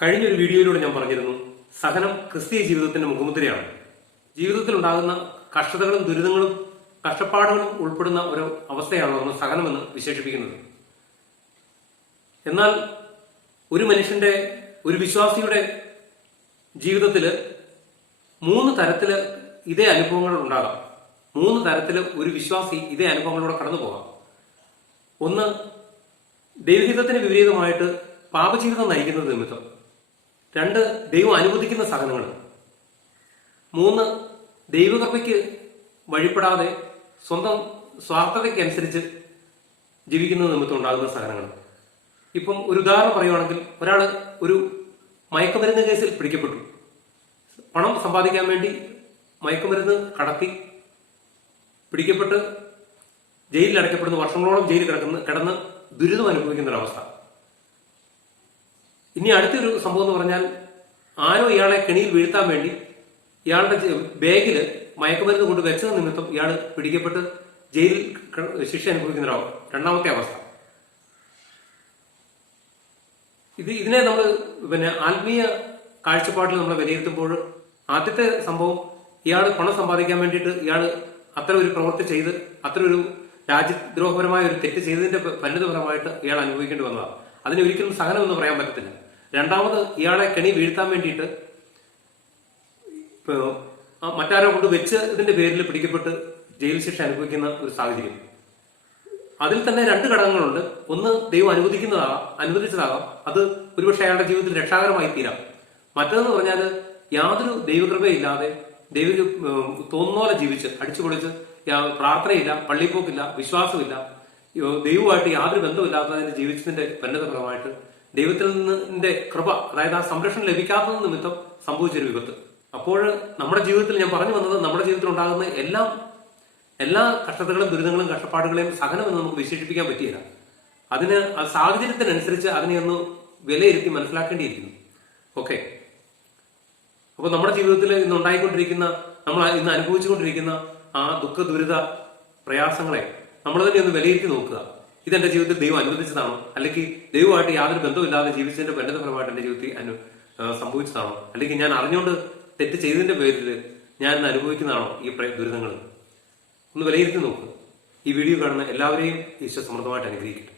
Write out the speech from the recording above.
കഴിഞ്ഞൊരു വീഡിയോയിലൂടെ ഞാൻ പറഞ്ഞിരുന്നു, സഹനം ക്രിസ്തീയ ജീവിതത്തിന്റെ മുഖമുദ്രയാണ്. ജീവിതത്തിൽ ഉണ്ടാകുന്ന കഷ്ടതകളും ദുരിതങ്ങളും കഷ്ടപ്പാടുകളും ഉൾപ്പെടുന്ന ഒരു അവസ്ഥയാണ് നമ്മൾ സഹനമെന്ന് വിശേഷിപ്പിക്കുന്നത്. എന്നാൽ ഒരു മനുഷ്യന്റെ, ഒരു വിശ്വാസിയുടെ ജീവിതത്തിൽ മൂന്ന് തരത്തില് ഇതേ അനുഭവങ്ങൾ ഉണ്ടാകാം. മൂന്ന് തരത്തില് ഒരു വിശ്വാസി ഇതേ അനുഭവങ്ങളിലൂടെ കടന്നു പോകാം. ഒന്ന്, ദൈവഹിതത്തിന് വിപരീതമായിട്ട് പാപജീവിതം നയിക്കുന്നത് നിമിത്തം. രണ്ട്, ദൈവം അനുവദിക്കുന്ന സഹനങ്ങൾ. മൂന്ന്, ദൈവകൃപയ്ക്ക് വഴിപ്പെടാതെ സ്വന്തം സ്വാർത്ഥതയ്ക്കനുസരിച്ച് ജീവിക്കുന്ന നിമിത്തം ഉണ്ടാകുന്ന സഹനങ്ങൾ. ഇപ്പം ഒരു ഉദാഹരണം പറയുവാണെങ്കിൽ, ഒരാള് ഒരു മയക്കുമരുന്ന് കേസിൽ പിടിക്കപ്പെട്ടു. പണം സമ്പാദിക്കാൻ വേണ്ടി മയക്കുമരുന്ന് കടത്തി പിടിക്കപ്പെട്ട് ജയിലിൽ അടയ്ക്കപ്പെടുന്ന, വർഷങ്ങളോളം ജയിലിൽ കിടന്ന് ദുരിതം അനുഭവിക്കുന്ന ഒരവസ്ഥ. ഇനി അടുത്തൊരു സംഭവം എന്ന് പറഞ്ഞാൽ, ആരോ ഇയാളെ കെണിയിൽ വീഴ്ത്താൻ വേണ്ടി ഇയാളുടെ ബാഗിൽ മയക്കുമരുന്ന് കൊണ്ട് വെച്ചത് നിമിത്തം ഇയാൾ പിടിക്കപ്പെട്ട് ജയിലിൽ ശിക്ഷ അനുഭവിക്കുന്ന രണ്ടാമത്തെ അവസ്ഥ. ഇതിനെ നമ്മൾ ആത്മീയ കാഴ്ചപ്പാടിൽ നമ്മൾ വിലയിരുത്തുമ്പോൾ, ആദ്യത്തെ സംഭവം ഇയാൾ പണം സമ്പാദിക്കാൻ വേണ്ടിയിട്ട് ഇയാൾ അത്ര ഒരു പ്രവൃത്തി ചെയ്ത്, അത്ര ഒരു രാജ്യദ്രോഹപരമായ ഒരു തെറ്റ് ചെയ്തതിന്റെ പരിണിതഫലമായിട്ട് ഇയാൾ അനുഭവിക്കേണ്ടി വന്നതാണ്. അതിന് ഒരിക്കലും സഹനം എന്ന് പറയാൻ പറ്റത്തില്ല. രണ്ടാമത്, ഇയാളെ കെണി വീഴ്ത്താൻ വേണ്ടിയിട്ട് മറ്റാരോ കൊണ്ട് വെച്ച് ഇതിന്റെ പേരിൽ പിടിക്കപ്പെട്ട് ജയിൽ ശിക്ഷ അനുഭവിക്കുന്ന ഒരു സാഹചര്യം. അതിൽ തന്നെ രണ്ട് ഘടകങ്ങളുണ്ട്. ഒന്ന്, ദൈവം അനുവദിച്ചതാകാം, അത് ഒരുപക്ഷെ അയാളുടെ ജീവിതത്തിൽ രക്ഷാകരമായി തീരാം. മറ്റതെന്ന് പറഞ്ഞാൽ, യാതൊരു ദൈവകൃപയില്ലാതെ തോന്നുന്ന പോലെ ജീവിച്ച് അടിച്ചു പൊളിച്ച്, പ്രാർത്ഥനയില്ല, പള്ളിപ്പോക്കില്ല, വിശ്വാസമില്ല, ദൈവമായിട്ട് യാതൊരു ബന്ധമില്ലാത്തതിന് ജീവിച്ചതിന്റെ പരിണിതഫലമായിട്ട് ദൈവത്തിൽ നിന്നിന്റെ കൃപ, അതായത് ആ സംരക്ഷണം ലഭിക്കാത്തത് നിമിത്തം സംഭവിച്ചൊരു വിപത്ത്. അപ്പോൾ നമ്മുടെ ജീവിതത്തിൽ, ഞാൻ പറഞ്ഞു വന്നത്, നമ്മുടെ ജീവിതത്തിൽ ഉണ്ടാകുന്ന എല്ലാ കഷ്ടതകളും ദുരിതങ്ങളും കഷ്ടപ്പാടുകളെയും സഹനമെന്ന് നമുക്ക് വിശേഷിപ്പിക്കാൻ പറ്റിയില്ല. അതിന് സാഹചര്യത്തിനനുസരിച്ച് അതിനെ ഒന്ന് വിലയിരുത്തി മനസ്സിലാക്കേണ്ടിയിരിക്കുന്നു. ഓക്കെ, അപ്പൊ നമ്മുടെ ജീവിതത്തിൽ ഇന്ന് ഉണ്ടായിക്കൊണ്ടിരിക്കുന്ന, നമ്മൾ ഇന്ന് അനുഭവിച്ചുകൊണ്ടിരിക്കുന്ന ആ ദുഃഖ ദുരിത പ്രയാസങ്ങളെ നമ്മൾ തന്നെ ഒന്ന് വിലയിരുത്തി നോക്കുക. ഇതെന്റെ ജീവിതത്തിൽ ദൈവം അനുവദിച്ചതാണോ, അല്ലെങ്കിൽ ദൈവമായിട്ട് യാതൊരു ബന്ധമില്ലാതെ ജീവിച്ചതിന്റെ പരിണിതഫലമായിട്ട് എന്റെ ജീവിതത്തിൽ സംഭവിച്ചതാണോ, അല്ലെങ്കിൽ ഞാൻ അറിഞ്ഞുകൊണ്ട് തെറ്റ് ചെയ്തതിന്റെ പേരിൽ ഞാൻ അനുഭവിക്കുന്നതാണോ ഈ ദുരിതങ്ങൾ? ഒന്ന് വിലയിരുത്തി നോക്കുക. ഈ വീഡിയോ കാണുന്ന എല്ലാവരെയും ഈശോ സമൃദ്ധമായിട്ട് അനുഗ്രഹിക്കട്ടെ.